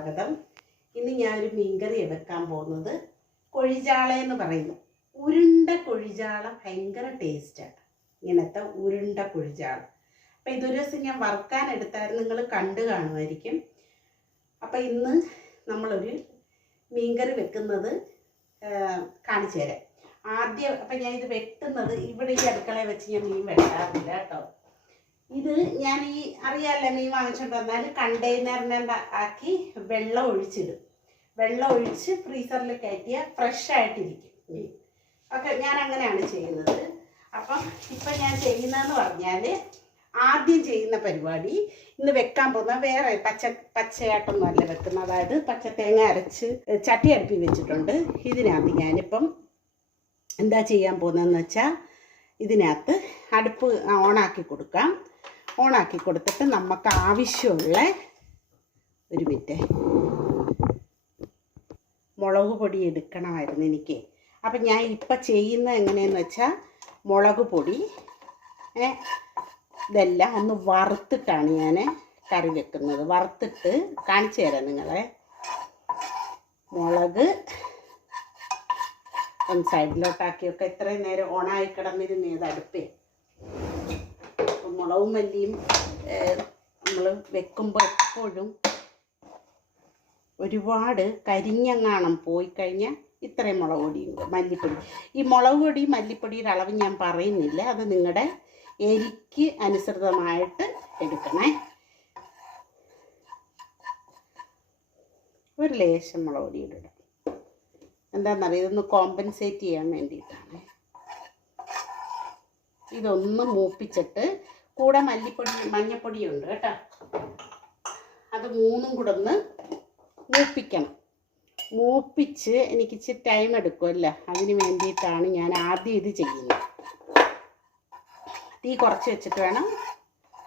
സ്വാഗതം. ഇന്ന് ഞാനൊരു മീൻകറി എടുക്കാൻ പോകുന്നത് കൊഴിജാള എന്ന് പറയുന്നു. ഉരുണ്ട കൊഴിജാള ഭയങ്കര ടേസ്റ്റാണ് ഇങ്ങനത്തെ ഉരുണ്ട കൊഴിജാള അപ്പം ഇതൊരു ദിവസം ഞാൻ വറുക്കാൻ എടുത്തായിരുന്നു. നിങ്ങൾ കണ്ടു കാണുമായിരിക്കും. അപ്പം ഇന്ന് നമ്മളൊരു മീൻകറി വെക്കുന്നത് കാണിച്ചു തരാം. ആദ്യം അപ്പം ഞാൻ ഇത് വെട്ടുന്നത് ഇവിടെ ഈ അടുക്കളയിൽ വെച്ച് ഞാൻ മീൻ വെട്ടാറില്ല കേട്ടോ. ഇത് ഞാൻ ഈ അറിയാമല്ലോ മീൻ വാങ്ങിച്ചോണ്ട് വന്നാൽ കണ്ടെയ്നറിനെ ആക്കി വെള്ളം ഒഴിച്ചിടും. വെള്ളം ഒഴിച്ച് ഫ്രീസറിൽ കയറ്റിയാൽ ഫ്രഷ് ആയിട്ടിരിക്കും. മീൻ ഒക്കെ ഞാൻ അങ്ങനെയാണ് ചെയ്യുന്നത്. അപ്പം ഇപ്പം ഞാൻ ചെയ്യുന്നതെന്ന് പറഞ്ഞാൽ ആദ്യം ചെയ്യുന്ന പരിപാടി ഇന്ന് വെക്കാൻ പോകുന്ന വേറെ പച്ച പച്ചയാട്ടൊന്നും അല്ല വെക്കുന്നത്. അതായത് പച്ച തേങ്ങ അരച്ച് ചട്ടി അടുപ്പി വെച്ചിട്ടുണ്ട്. ഇതിനകത്ത് ഞാനിപ്പം എന്താ ചെയ്യാൻ പോകുന്നതെന്ന് വെച്ചാൽ ഇതിനകത്ത് അടുപ്പ് ഓണാക്കി കൊടുക്കാം. ഓണാക്കി കൊടുത്തിട്ട് നമുക്ക് ആവശ്യമുള്ള ഒരു മിനിറ്റ്. മുളക് പൊടി എടുക്കണമായിരുന്നു എനിക്ക്. അപ്പം ഞാൻ ഇപ്പം ചെയ്യുന്നത് എങ്ങനെയെന്ന് വെച്ചാൽ മുളക് പൊടി ഇതെല്ലാം ഒന്ന് വറുത്തിട്ടാണ് ഞാൻ കറി വെക്കുന്നത്. വറുത്തിട്ട് കാണിച്ചു തരാം നിങ്ങളെ. മുളക് ഒന്ന് സൈഡിലോട്ടാക്കിയൊക്കെ ഇത്രയും നേരം ഓണായി കിടന്നിരുന്നേത് അടുപ്പേ. മുളകും മല്ലിയും നമ്മൾ വെക്കുമ്പോൾ എപ്പോഴും ഒരുപാട് കരിഞ്ഞങ്ങാണം പോയി കഴിഞ്ഞാൽ ഇത്രയും മുളക് പൊടിയുണ്ട് മല്ലിപ്പൊടി. ഈ മുളക് പൊടി മല്ലിപ്പൊടിയുടെ അളവ് ഞാൻ പറയുന്നില്ല. അത് നിങ്ങളുടെ എരിക്ക് അനുസൃതമായിട്ട് എടുക്കണേ. ഒരു ലേശം മുളക് പൊടി ഇടണം എന്താണെന്നറിയാം ഇതൊന്ന് കോമ്പൻസേറ്റ് ചെയ്യാൻ വേണ്ടിയിട്ടാണ്. ഇതൊന്ന് മൂപ്പിച്ചിട്ട് കൂടെ മല്ലിപ്പൊടി മഞ്ഞപ്പൊടിയുണ്ട് കേട്ടോ. അത് മൂന്നും കൂടെ ഒന്ന് മൂപ്പിക്കണം. മൂപ്പിച്ച് എനിക്ക് ഇച്ചിരി ടൈം എടുക്കുമല്ലോ അതിന് വേണ്ടിയിട്ടാണ് ഞാൻ ആദ്യം ഇത് ചെയ്യുന്നത്. തീ കുറച്ച് വെച്ചിട്ട് വേണം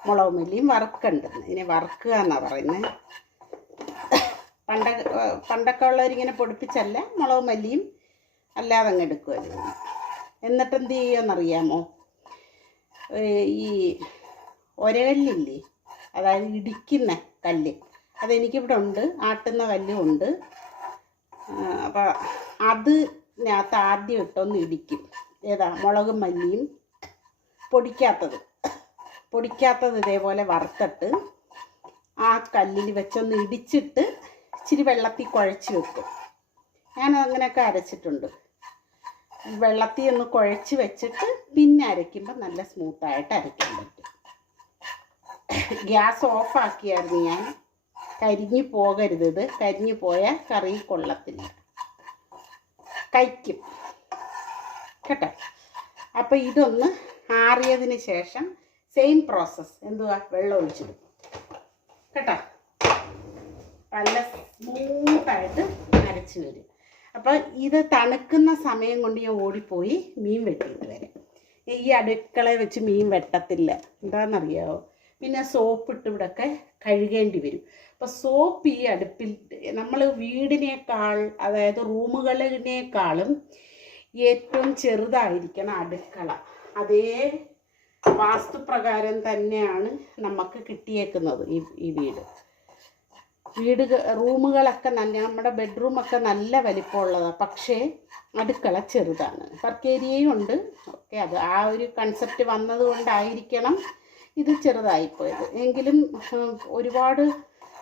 മുളക് മല്ലിയും വറുക്കേണ്ടത്. ഇതിനെ വറുക്കുക എന്നാണ് പറയുന്നത്. പണ്ട പണ്ടൊക്കെ ഉള്ളവരിങ്ങനെ പൊടിപ്പിച്ചല്ല. മുളക് മല്ലിയും അല്ലാതെ അങ്ങ് എടുക്കുമല്ലോ എന്നിട്ട് എന്ത് ചെയ്യുമെന്നറിയാമോ ഈ ഒരകല്ലില്ലേ? അതായത് ഇടിക്കുന്ന കല്ല്. അതെനിക്കിവിടെ ഉണ്ട്. ആട്ടുന്ന കല്ലും ഉണ്ട്. അപ്പം അതിനകത്ത് ആദ്യം ഇട്ടൊന്ന് ഇടിക്കും. ഏതാ? മുളകും മല്ലിയും പൊടിക്കാത്തത്. പൊടിക്കാത്തത് ഇതേപോലെ വറുത്തിട്ട് ആ കല്ലിൽ വെച്ചൊന്ന് ഇടിച്ചിട്ട് ഇച്ചിരി വെള്ളത്തിൽ കുഴച്ച് വെക്കും. ഞാൻ അങ്ങനെയൊക്കെ അരച്ചിട്ടുണ്ട്. വെള്ളത്തിൽ ഒന്ന് കുഴച്ച് വെച്ചിട്ട് പിന്നെ അരയ്ക്കുമ്പോൾ നല്ല സ്മൂത്തായിട്ട് അരയ്ക്കാൻ പറ്റും. ഗ്യാസ് ഓഫാക്കിയായിരുന്നു ഞാൻ. കരിഞ്ഞു പോകരുത് ഇത്. കരിഞ്ഞു പോയാൽ കറി കൊള്ളത്തില്ല. കഴിക്കും. കേട്ടോ? അപ്പോൾ ഇതൊന്ന് ആറിയതിന് ശേഷം സെയിം പ്രോസസ്സ് എന്തുവാ? വെള്ളം ഒഴിച്ചിടും. കേട്ടോ? നല്ല സ്മൂത്തായിട്ട് അരച്ച് വരും. അപ്പോൾ ഇത് തണുക്കുന്ന സമയം കൊണ്ട് ഞാൻ ഓടിപ്പോയി മീൻ വെട്ടിയിട്ട് വരാം. ഈ അടുക്കളയിൽ വെച്ച് മീൻ വെട്ടത്തില്ല. എന്താണെന്നറിയാമോ പിന്നെ സോപ്പ് ഇട്ട് ഇവിടെയൊക്കെ കഴുകേണ്ടി വരും. അപ്പോൾ സോപ്പ് ഈ അടുപ്പിൽ നമ്മൾ വീടിനേക്കാൾ അതായത് റൂമുകളിനേക്കാളും ഏറ്റവും ചെറുതായിരിക്കണം അടുക്കള. അതേ വാസ്തുപ്രകാരം തന്നെയാണ് നമുക്ക് കിട്ടിയേക്കുന്നത് ഈ ഈ വീട്. വീട് റൂമുകളൊക്കെ നല്ല നമ്മുടെ ബെഡ്റൂമൊക്കെ നല്ല വലിപ്പമുള്ളതാണ് പക്ഷേ അടുക്കള ചെറുതാണ്. വർക്ക് ഏരിയയും ഉണ്ട്. ഓക്കെ അത് ആ ഒരു കൺസെപ്റ്റ് വന്നതുകൊണ്ടായിരിക്കണം ഇത് ചെറുതായിപ്പോയത്. എങ്കിലും ഒരുപാട്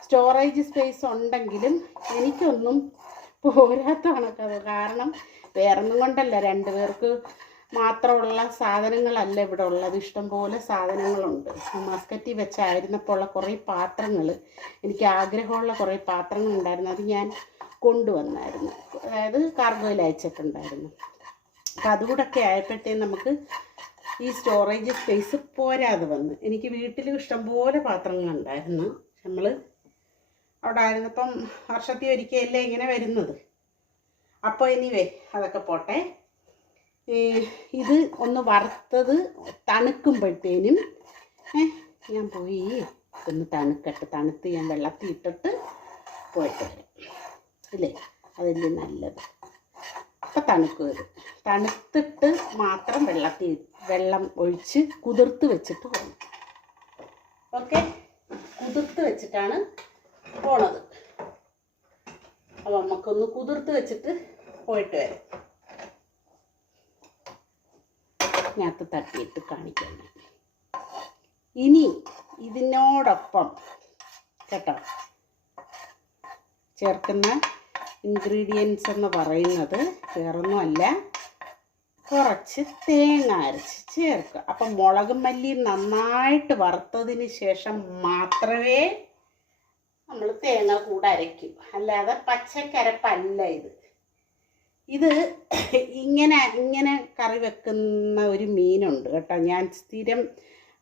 സ്റ്റോറേജ് സ്പേസ് ഉണ്ടെങ്കിലും എനിക്കൊന്നും പോരാത്ത കണക്കത് കാരണം വേറൊന്നും കൊണ്ടല്ല. രണ്ടുപേർക്ക് മാത്രമുള്ള സാധനങ്ങളല്ല ഇവിടെ ഉള്ളത്. ഇഷ്ടംപോലെ സാധനങ്ങളുണ്ട്. മസ്കറ്റി വെച്ചായിരുന്നപ്പോൾ ഉള്ള കുറേ പാത്രങ്ങൾ എനിക്ക് ആഗ്രഹമുള്ള കുറേ പാത്രങ്ങൾ ഉണ്ടായിരുന്നു അത് ഞാൻ കൊണ്ടുവന്നായിരുന്നു. അതായത് കാർഗോയിൽ അയച്ചിട്ടുണ്ടായിരുന്നു. അപ്പം അതുകൂടൊക്കെ ആയപ്പോഴത്തേ നമുക്ക് ഈ സ്റ്റോറേജ് സ്പേസ് പോരാതെ വന്ന്. എനിക്ക് വീട്ടിൽ ഇഷ്ടംപോലെ പാത്രങ്ങളുണ്ടായിരുന്നു. നമ്മൾ അവിടെ ആയിരുന്നപ്പം വർഷത്തിൽ ഒരിക്കലല്ലേ ഇങ്ങനെ വരുന്നത്. അപ്പോൾ എനിവേ അതൊക്കെ പോട്ടെ. ഇത് ഒന്ന് വറുത്തത് തണുക്കുമ്പോഴത്തേനും ഞാൻ പോയി ഒന്ന് തണുക്കട്ടെ. തണുത്ത് ഞാൻ വെള്ളത്തിൽ ഇട്ടിട്ട് പോയിട്ട് വരാം. ഇല്ലേ അതല്ലേ നല്ലത്. അപ്പം തണുക്ക് വരും. തണുത്തിട്ട് മാത്രം വെള്ളത്തിൽ വെള്ളം ഒഴിച്ച് കുതിർത്ത് വെച്ചിട്ട് പോകണം ഓക്കെ? കുതിർത്ത് വെച്ചിട്ടാണ് പോണത്. അപ്പോൾ നമുക്കൊന്ന് കുതിർത്ത് വെച്ചിട്ട് പോയിട്ട് വരാം. ഇതിനകത്ത് തട്ടിയിട്ട് കാണിക്കാം. ഇനി ഇതിനോടൊപ്പം കേട്ടോ ചേർക്കുന്ന ഇൻഗ്രീഡിയൻസ് എന്ന് പറയുന്നത് വേറൊന്നുമല്ല കുറച്ച് തേങ്ങ അരച്ച് ചേർക്കുക. അപ്പം മുളക് മല്ലി നന്നായിട്ട് വറുത്തതിന് ശേഷം മാത്രമേ നമ്മൾ തേങ്ങ കൂടെ അരയ്ക്കൂ. അല്ലാതെ പച്ചക്കരപ്പല്ല ഇത്. ഇത് ഇങ്ങനെ ഇങ്ങനെ കറി വെക്കുന്ന ഒരു മീനുണ്ട് കേട്ടോ. ഞാൻ സ്ഥിരം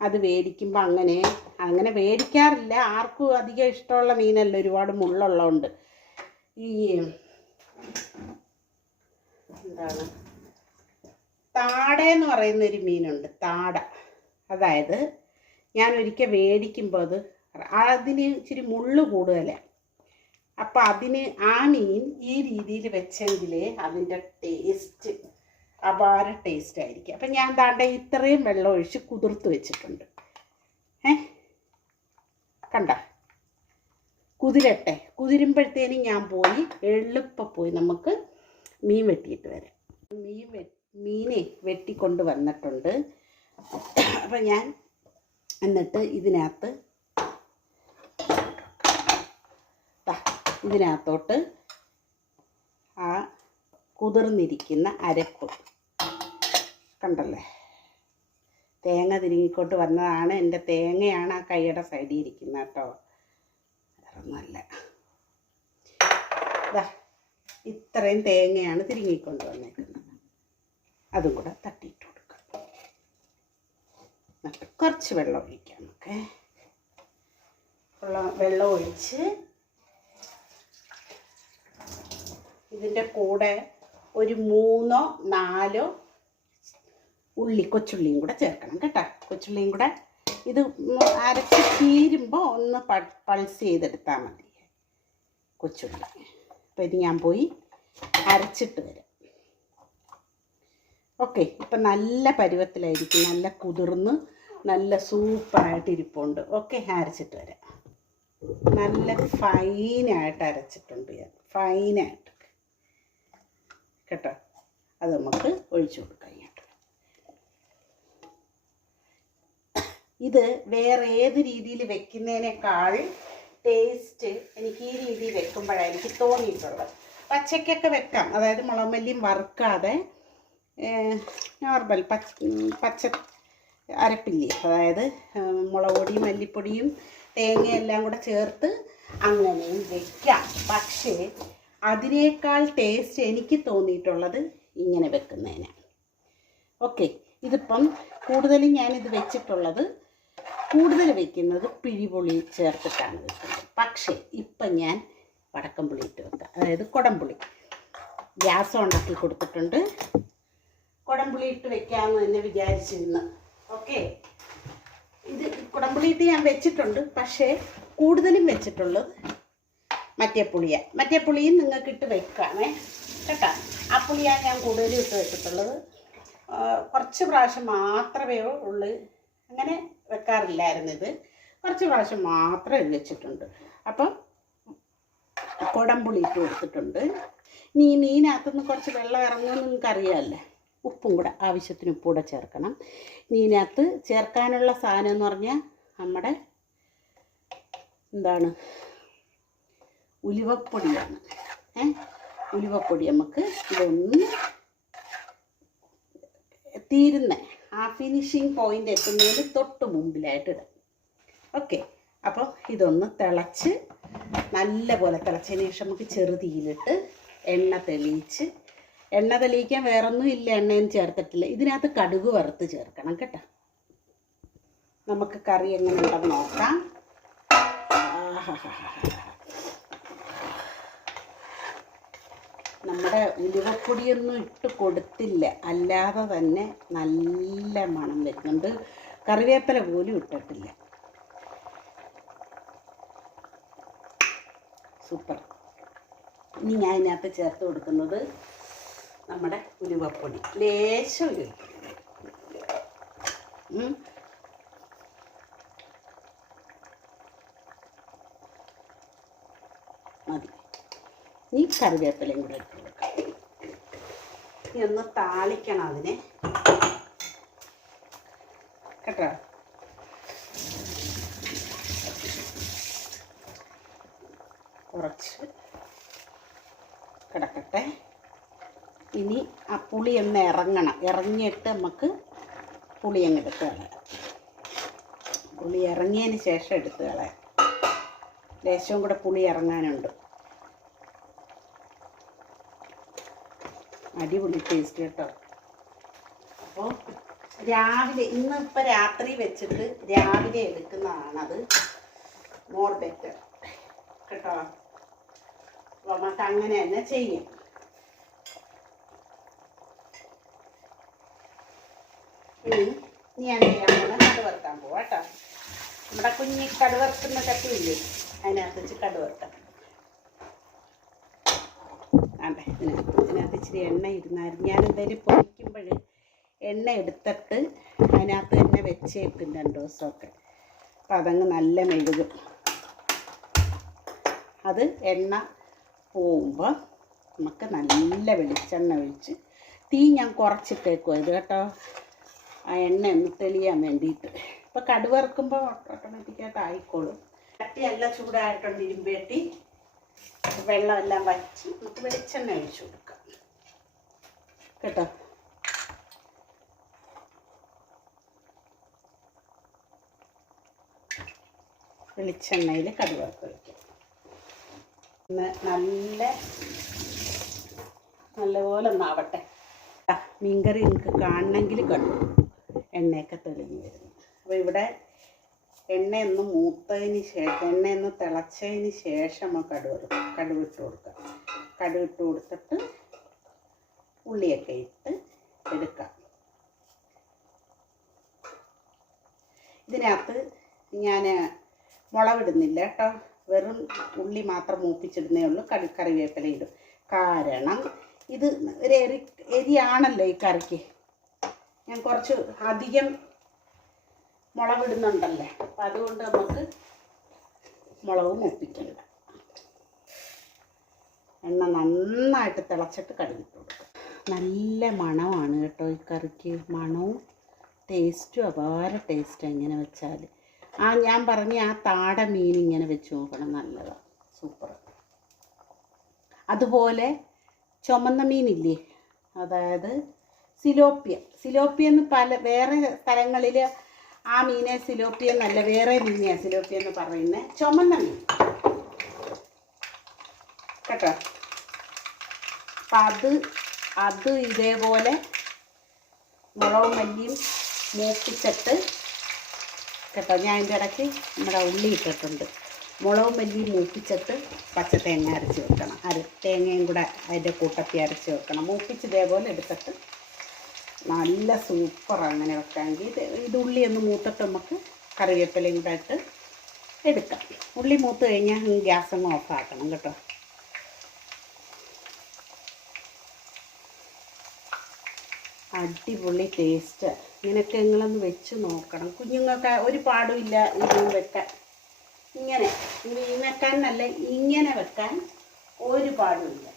അത് വേടിക്കുമ്പോൾ അങ്ങനെ അങ്ങനെ വേടിക്കാറില്ല. ആർക്കും അധികം ഇഷ്ടമുള്ള മീനല്ല. ഒരുപാട് മുള്ളുള്ളതുകൊണ്ട്. ഈ എന്താണ്? താട എന്ന് പറയുന്ന ഒരു മീനുണ്ട്. താട. അതായത് ഞാൻ ഒരിക്കൽ മേടിക്കുമ്പോൾ അത് അതിന് ഇച്ചിരി മുള്ളു കൂടുതലാണ് അപ്പം അതിന് ആ മീൻ ഈ രീതിയിൽ വെച്ചെങ്കിൽ അതിന്റെ ടേസ്റ്റ് അപാര ടേസ്റ്റ് ആയിരിക്കും. അപ്പം ഞാൻ താണ്ട ഇത്രയും വെള്ളം ഒഴിച്ച് കുതിർത്ത് വെച്ചിട്ടുണ്ട്. ഏ? കണ്ട? കുതിരട്ടെ. കുതിരുമ്പോഴത്തേനും ഞാൻ പോയി എളുപ്പം പോയി നമുക്ക് മീൻ വെട്ടിയിട്ട് വരാം. മീൻ വെ മീനെ വെട്ടിക്കൊണ്ട് വന്നിട്ടുണ്ട്. അപ്പം ഞാൻ എന്നിട്ട് ഇതിനകത്ത് ഇതിനകത്തോട്ട് ആ കുതിർന്നിരിക്കുന്ന അരപ്പ്. കണ്ടല്ലേ? തേങ്ങ തിരിങ്ങിക്കൊണ്ട് വന്നതാണ് എന്റെ തേങ്ങയാണ് ആ കൈയുടെ സൈഡിൽ ഇരിക്കുന്നത് കേട്ടോ. വേറൊന്നുമല്ല ഇത്രയും തേങ്ങയാണ് തിരുങ്ങിക്കൊണ്ട് വന്നേക്കുന്നത്. അതും കൂടെ തട്ടിയിട്ട് കൊടുക്കാം. കുറച്ച് വെള്ളം ഒഴിക്കാം നമുക്ക്. വെള്ളം ഒഴിച്ച് ഇതിന്റെ കൂടെ ഒരു മൂന്നോ നാലോ ഉള്ളി കൊച്ചുള്ളിയും കൂടെ ചേർക്കണം കേട്ടോ. കൊച്ചുള്ളിയും കൂടെ ഇത് അരച്ച് തീരുമ്പോൾ ഒന്ന് പ- പൾസ് ചെയ്തെടുത്താൽ മതി. കൊച്ചുള്ളി. അപ്പോൾ ഇത് ഞാൻ പോയി അരച്ചിട്ട് വരാം. ഓക്കെ ഇപ്പം നല്ല പരുവത്തിലായിരിക്കും. നല്ല കുതിർന്ന് നല്ല സൂപ്പറായിട്ട് ഇരിപ്പുണ്ട്. ഓക്കെ അരച്ചിട്ട് വരാം. നല്ല ഫൈനായിട്ട് അരച്ചിട്ടുണ്ട് ഞാൻ. ഫൈനായിട്ട്. കേട്ടോ? അത് നമുക്ക് ഒഴിച്ചു കൊടുക്കാം ഇങ്ങോട്ട് ഇത് വേറെ ഏത് രീതിയിൽ വെക്കുന്നതിനേക്കാൾ ടേസ്റ്റ് എനിക്ക് ഈ രീതിയിൽ വെക്കുമ്പോഴാണ് എനിക്ക് തോന്നിയിട്ടുള്ളത്. പച്ചക്കൊക്കെ വെക്കാം. അതായത് മുളമല്ലിയും വറുക്കാതെ നോർമൽ പച്ച പച്ച അരപ്പില്ലേ? അതായത് മുളക് പൊടിയും മല്ലിപ്പൊടിയും തേങ്ങയെല്ലാം കൂടെ ചേർത്ത് അങ്ങനെയും വെക്കാം. പക്ഷേ അതിനേക്കാൾ ടേസ്റ്റ് എനിക്ക് തോന്നിയിട്ടുള്ളത് ഇങ്ങനെ വെക്കുന്നതിന് ഓക്കെ ഇതിപ്പം കൂടുതലും ഞാനിത് വെച്ചിട്ടുള്ളത് കൂടുതൽ വെക്കുന്നത് പിഴിപുളി ചേർത്തിട്ടാണ് വെക്കുന്നത്. പക്ഷേ ഇപ്പം ഞാൻ വടക്കംപുളി ഇട്ട് വെക്കാം. അതായത് കുടംപുളി ഗ്യാസ് ഉണ്ടാക്കി കൊടുത്തിട്ടുണ്ട്. കുടംപുളി ഇട്ട് വെക്കാമെന്ന് തന്നെ വിചാരിച്ചിരുന്നു. ഓക്കെ ഇത് കുടംപുളി ഇട്ട് ഞാൻ വെച്ചിട്ടുണ്ട്. പക്ഷേ കൂടുതലും വെച്ചിട്ടുള്ളത് മറ്റേ മറ്റേപ്പുളിയും മറ്റേ പുളിയും നിങ്ങൾക്ക് ഇട്ട് വെക്കാമേ. കേട്ടോ? ആ പുളിയാണ് ഞാൻ കൂടുതലും ഇട്ട് വെച്ചിട്ടുള്ളത്. കുറച്ച് പ്രാവശ്യം മാത്രമേ ഉള്ളൂ. അങ്ങനെ വെക്കാറില്ലായിരുന്നു ഇത്. കുറച്ച് പ്രാവശ്യം മാത്രമേ വെച്ചിട്ടുണ്ട്. അപ്പം കുടംപുളി ഇട്ട് കൊടുത്തിട്ടുണ്ട്. ഇനി മീനകത്തുനിന്ന് കുറച്ച് വെള്ളം ഇറങ്ങുമെന്ന് നിങ്ങൾക്കറിയാമല്ലേ? ഉപ്പും കൂടെ ആവശ്യത്തിന് ഉപ്പൂടെ കൂടെ ചേർക്കണം. മീനകത്ത് ചേർക്കാനുള്ള സാധനം എന്ന് പറഞ്ഞാൽ നമ്മുടെ എന്താണ്? ഉലുവപ്പൊടിയാണ്. ഏ? ഉലുവപ്പൊടി നമുക്ക് ഇതൊന്ന് തീരുന്ന. ആ ഫിനിഷിങ് പോയിന്റ് എത്തുന്നതിന് തൊട്ട് മുമ്പിലായിട്ട് ഇടാം. ഓക്കെ. അപ്പോൾ ഇതൊന്ന് തിളച്ച് നല്ല പോലെ തിളച്ചതിന് ശേഷം നമുക്ക് ചെറുതീയിലിട്ട് എണ്ണ തെളിയിച്ച് എണ്ണ തെളിയിക്കാൻ വേറൊന്നും ഇല്ല എണ്ണയും ചേർത്തിട്ടില്ല. ഇതിനകത്ത് കടുക് വറുത്ത് ചേർക്കണം കേട്ടോ. നമുക്ക് കറി എങ്ങനെ ഉണ്ടെന്ന് നോക്കാം. നമ്മുടെ ഉലുവപ്പൊടിയൊന്നും ഇട്ട് കൊടുത്തില്ല. അല്ലാതെ തന്നെ നല്ല മണം വരുന്നുണ്ട്. കറിവേപ്പില പോലും ഇട്ടിട്ടില്ല. സൂപ്പർ. ഇനി ഞാൻ ഇതിനകത്ത് ചേർത്ത് കൊടുക്കുന്നത് നമ്മുടെ ഉലുവപ്പൊടി. ലേശം ഉലുവപ്പൊടി ഉം. മതി ഈ കറിവേപ്പിലയും കൂടെ ഇട്ട് കൊടുക്കാം. ഇനി ഒന്ന് താളിക്കണം അതിനെ. കേട്ടോ? കുറച്ച് കിടക്കട്ടെ. ഇനി ആ പുളി ഒന്ന് ഇറങ്ങണം. ഇറങ്ങിയിട്ട് നമുക്ക് പുളി അങ്ങ് എടുത്ത് കളയാം. പുളി ഇറങ്ങിയതിന് ശേഷം എടുത്ത് കളയാം. ലേശവും കൂടെ പുളി ഇറങ്ങാനുണ്ട്. അടിപൊളി ടേസ്റ്റ് കേട്ടോ. അപ്പോൾ രാവിലെ ഇന്ന് ഇപ്പം രാത്രി വെച്ചിട്ട് രാവിലെ എടുക്കുന്നതാണത്. മോർ ബെറ്റർ കേട്ടോ? അപ്പോൾ നമുക്ക് അങ്ങനെ തന്നെ ചെയ്യും. ഇനി ഞാൻ ചെയ്യാൻ പോകുന്ന കടുവറുക്കാൻ പോവാം കേട്ടോ. നമ്മുടെ കുഞ്ഞി കടുവറുക്കുന്ന കട്ടിയില്ലേ അതിനകത്ത് വെച്ച് കടുവറുക്കാം. അതെ ഇതിനകത്ത്. ഇച്ചിരി എണ്ണ ഇരുന്നായിരുന്നു. ഞാൻ എന്തായാലും പൊരിക്കുമ്പോൾ എണ്ണ എടുത്തിട്ട് അതിനകത്ത് തന്നെ വെച്ചേക്കും രണ്ട് ദിവസമൊക്കെ. അപ്പം അതങ്ങ് നല്ല മെഴുകും. അത് എണ്ണ പോകുമ്പോൾ നമുക്ക് നല്ല വെളിച്ചെണ്ണ ഒഴിച്ച് തീ ഞാൻ കുറച്ചിട്ടേക്കും ഇത് കേട്ടോ. ആ എണ്ണ ഒന്ന് തെളിയാൻ വേണ്ടിയിട്ട്. ഇപ്പോൾ കടുവറക്കുമ്പോൾ ഓട്ടോമാറ്റിക്കായിട്ട് ആയിക്കോളും. ചട്ടി നല്ല ചൂടായിട്ടുണ്ട് ഇരുമ്പേട്ടി. വെള്ളമെല്ലാം വറ്റി നമുക്ക് വെളിച്ചെണ്ണ ഒഴിച്ചു കൊടുക്കാം. കേട്ടോ. വെളിച്ചെണ്ണയിൽ കടുവാക്ക് വയ്ക്കും നല്ല നല്ലപോലെ ഒന്നാവട്ടെ. മീൻകറി നിങ്ങൾക്ക് കാണണമെങ്കിൽ കണ്ടു. എണ്ണയൊക്കെ തെളിഞ്ഞ് വരുന്നു. അപ്പോൾ ഇവിടെ എണ്ണയൊന്ന് മൂത്തതിന് ശേഷം എണ്ണയൊന്ന് തിളച്ചതിന് ശേഷം കടുവ കടുവിട്ട് കൊടുക്കുക. കടുവിട്ട് കൊടുത്തിട്ട് ഉള്ളിയൊക്കെ ഇട്ട് എടുക്കാം ഇതിനകത്ത് ഞാൻ മുളകിടുന്നില്ല കേട്ടോ. വെറും ഉള്ളി മാത്രം മൂപ്പിച്ചിടുന്നേ ഉള്ളൂ. കടി കറിവേപ്പില ഇടും. കാരണം ഇത് ഒരു എരി എരിയാണല്ലോ ഈ കറിക്ക്. ഞാൻ കുറച്ച് അധികം മുളകിടുന്നുണ്ടല്ലേ. അപ്പം അതുകൊണ്ട് നമുക്ക് മുളക് മൂപ്പിക്കണ്ട. എണ്ണ നന്നായിട്ട് തിളച്ചിട്ട് കടുകിട്ട് കൊടുക്കും. നല്ല മണമാണ് കേട്ടോ ഈ കറിക്ക്. മണവും ടേസ്റ്റും അപാര ടേസ്റ്റാണ് ഇങ്ങനെ വെച്ചാൽ ആ ഞാൻ പറഞ്ഞ ആ താട മീൻ ഇങ്ങനെ വെച്ച് നോക്കണം നല്ലതാണ് സൂപ്പർ അതുപോലെ ചുമന്ന മീനില്ലേ? അതായത് സിലോപ്പിയ സിലോപ്പിയ എന്ന് പല വേറെ സ്ഥലങ്ങളിൽ ആ മീനെ സിലോപ്പിയ എന്നല്ല വേറെ മീനെയാണ് സിലോപ്പിയ എന്ന് പറയുന്നത് ചുമന്ന മീൻ. കേട്ടോ? അപ്പം അത് അത് ഇതേപോലെ മുളകും മല്ലിയും മൂപ്പിച്ചിട്ട് കേട്ടോ ഞാൻ അതിന്റെ ഇടയ്ക്ക് നമ്മുടെ ഉള്ളി ഇട്ടിട്ടുണ്ട്. മുളകും മല്ലിയും മൂപ്പിച്ചിട്ട് പച്ച തേങ്ങ അരച്ച് വെക്കണം. അര തേങ്ങയും കൂടെ അതിന്റെ കൂട്ടത്തിൽ അരച്ച് വെക്കണം. മൂപ്പിച്ച് ഇതേപോലെ എടുത്തിട്ട് നല്ല സൂപ്പർ അങ്ങനെ വെക്കാമെങ്കിൽ ഇത് ഇത് ഉള്ളി ഒന്ന് മൂത്തിട്ട് നമുക്ക് കറിവേപ്പിലയും കൂടെ ഇട്ട് എടുക്കാം. ഉള്ളി മൂത്ത് കഴിഞ്ഞാൽ ഗ്യാസ് അങ്ങ് ഓഫാക്കണം കേട്ടോ. അടിപൊളി ടേസ്റ്റ് ഇങ്ങനെയൊക്കെ നിങ്ങളൊന്ന് വെച്ച് നോക്കണം. കുഞ്ഞുങ്ങൾക്ക് ഒരു പാടുമില്ല ഇതും വെക്കാൻ. ഇങ്ങനെ. വീണക്കാൻ നല്ല ഇങ്ങനെ വെക്കാൻ ഒരു പാടുമില്ല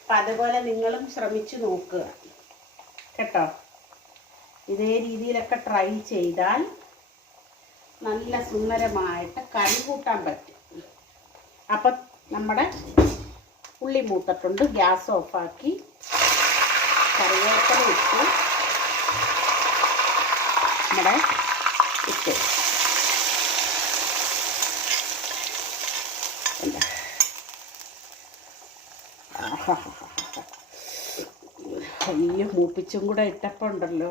അപ്പം അതുപോലെ നിങ്ങളും ശ്രമിച്ചു നോക്കുക. കേട്ടോ? ഇതേ രീതിയിലൊക്കെ ട്രൈ ചെയ്താൽ നല്ല സുന്ദരമായിട്ട് കറി കൂട്ടാൻ പറ്റും. അപ്പം നമ്മുടെ ഉള്ളി മൂത്തിട്ടുണ്ട് ഗ്യാസ് ഓഫാക്കി കറിവേപ്പില ഇട്ട് നമ്മുടെ ഇട്ട്. എന്താ മൂപ്പിച്ചും കൂടെ ഇട്ടപ്പോൾ ഉണ്ടല്ലോ.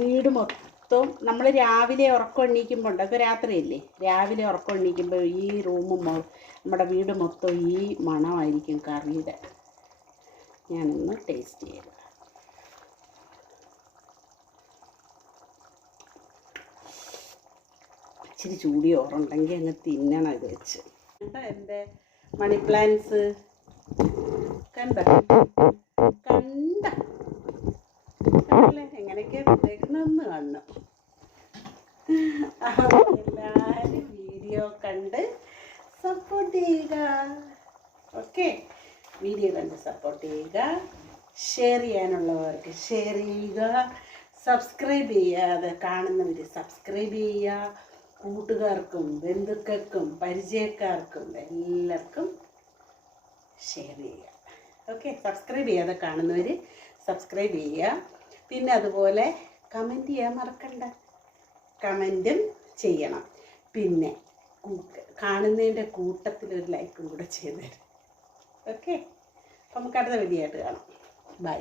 വീട് മൊത്തം നമ്മൾ രാവിലെ ഉറക്കം എണ്ണീക്കുമ്പോൾ ഉണ്ട്. അത് രാത്രിയല്ലേ? രാവിലെ ഉറക്കം എണ്ണീക്കുമ്പോൾ ഈ റൂമും നമ്മുടെ വീട് മൊത്തം ഈ മണമായിരിക്കും കറിയുടെ. ഞാനൊന്ന് ടേസ്റ്റ് ചെയ്ത് ഇച്ചിരി ചൂടി ഓറുണ്ടെങ്കിൽ അങ്ങ് തിന്നണം ഇത് വെച്ച്. കണ്ടോ എന്റെ മണി പ്ലാന്റ്സ് കണ്ട? കണ്ട? കണ്ടല്ലേ? എങ്ങനെയൊക്കെ വെക്കുന്നതെന്ന് കാണണം എല്ലാവരും വീഡിയോ കണ്ട് സപ്പോർട്ട് ചെയ്യുക. ഓക്കെ വീഡിയോ കണ്ട് സപ്പോർട്ട് ചെയ്യുക. ഷെയർ ചെയ്യാനുള്ളവർക്ക് ഷെയർ ചെയ്യുക. സബ്സ്ക്രൈബ് ചെയ്യാതെ കാണുന്നവർ സബ്സ്ക്രൈബ് ചെയ്യുക. കൂട്ടുകാർക്കും ബന്ധുക്കൾക്കും പരിചയക്കാർക്കും എല്ലാവർക്കും ഷെയർ ചെയ്യുക. ഓക്കെ സബ്സ്ക്രൈബ് ചെയ്യാതെ കാണുന്നവർ സബ്സ്ക്രൈബ് ചെയ്യുക. പിന്നെ അതുപോലെ കമന്റ് ചെയ്യാൻ മറക്കണ്ട. കമന്റും ചെയ്യണം. പിന്നെ കാണുന്നതിന്റെ കൂട്ടത്തിൽ ഒരു ലൈക്കും കൂടെ ചെയ്തു ഓക്കെ അപ്പം നമുക്ക് അടുത്ത വീഡിയോ കാണാം. ബൈ